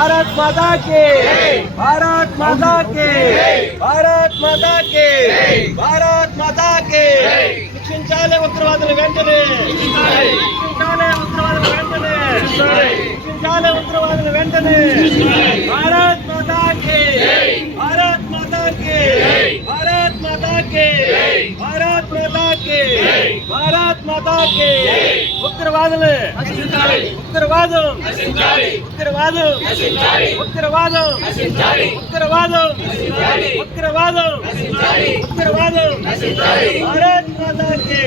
భారత్ మాతా కి భారత్ మాతా కి భారత్ మాతా కి భారత్ మాతా కి శిక్షించాలి ఉగ్రవాదులు వెంటనే శిక్షించాలి ఉగ్రవాదులు వెంటనే శిక్షించాలి ఉగ్రవాదులు వెంటనే భారత్ మాతా కి భారత్ మాతా కి భారత్ మాతా కి భారత్ మాతా కి భారత్ మాతా కి ఉగ్రవాదులు ఉగ్రవాదం ఉగ్రవాదం ఉగ్రవాదం ఉగ్రవాదం ఉగ్రవాదం ఉగ్రవాదం భారత్ మాతా కి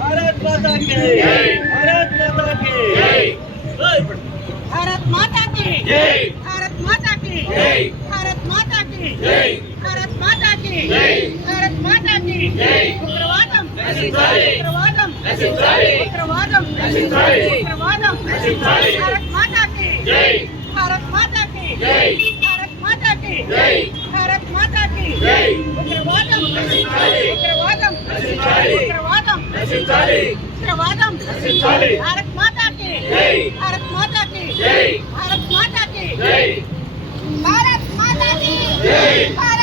భారత్ మాతా కి భారత్ మాతా కి भारत माता की जय भारत माता की जय भारत माता की जय भारत माता की जय भारत माता की जय उग्रवादम नशिंచాలి उग्रवादम नशिंచాలి उग्रवादम नशिंచాలి उग्रवादम नशिंచాలి भारत माता की जय भारत माता की जय भारत माता की जय भारत माता की जय उग्रवादम नशिंచాలి उग्रवादम नशिंచాలి उग्रवादम नशिंచాలి उग्रवादम नशिंచాలి भारत माता की जय भारत माता की जय भारत माता की जय भारत माता की जय